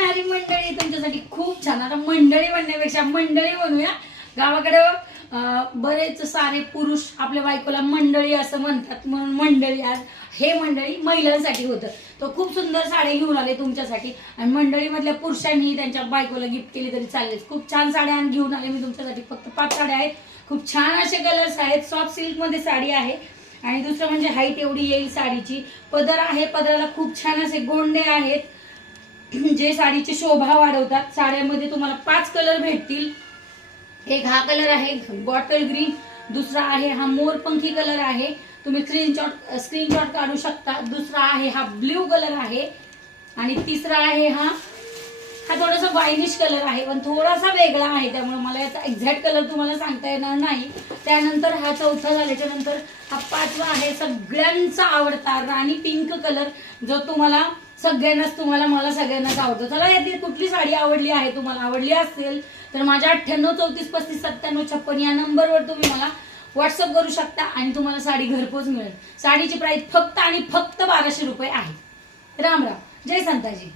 असणारी मंडळी तुमच्यासाठी खूप छान. आता मंडळी म्हणण्यापेक्षा मंडळी म्हणूया. गावाकडे बरेच सारे पुरुष आपल्या बायकोला मंडळी असं म्हणतात, म्हणून मंडळी. आज हे मंडळी महिलांसाठी होतं. तो खूप सुंदर साड्या घेऊन आले तुमच्यासाठी. आणि मंडळीमधल्या पुरुषांनी त्यांच्या बायकोला गिफ्ट केली तरी चालेल. खूप छान साड्या घेऊन आले मी तुमच्यासाठी. फक्त 5 साड्या आहेत. खूप छान असे कलर्स आहेत. सॉफ्ट सिल्क मध्ये साडी आहे. आणि दुसरं म्हणजे हाईट एवढी येईल साडीची. पदर आहे, पदराला खूप छान असे गोंडे आहेत जे साडीची शोभा वाढवतात. साड्यामध्ये तुम्हाला 5 कलर भेटतील. एक हा कलर आहे बॉटल ग्रीन, दुसरा आहे हा मोरपंखी कलर आहे, तुम्ही स्क्रीनशॉट काढू शकता. दुसरा आहे हा ब्ल्यू कलर आहे आणि तिसरा आहे हा थोडासा वायनिश कलर आहे, पण थोडासा वेगळा आहे, त्यामुळे मला याचा एक्झॅक्ट कलर तुम्हाला सांगता येणार नाही. त्यानंतर हा चौथा झाल्याच्या नंतर हा 5वा आहे सगळ्यांचा आवडता राणी पिंक कलर, जो तुम्हाला मला सगळ्यांनाच आवडतो. चला यातली कुठली साडी आवडली आहे, तुम्हाला आवडली असेल तर माझ्या 9834359756 या नंबरवर तुम्ही मला व्हॉट्सअप करू शकता आणि तुम्हाला साडी घरपोच मिळेल. साडीची प्राइस फक्त आणि फक्त 1200 रुपये आहे. राम राम. जय संताजी.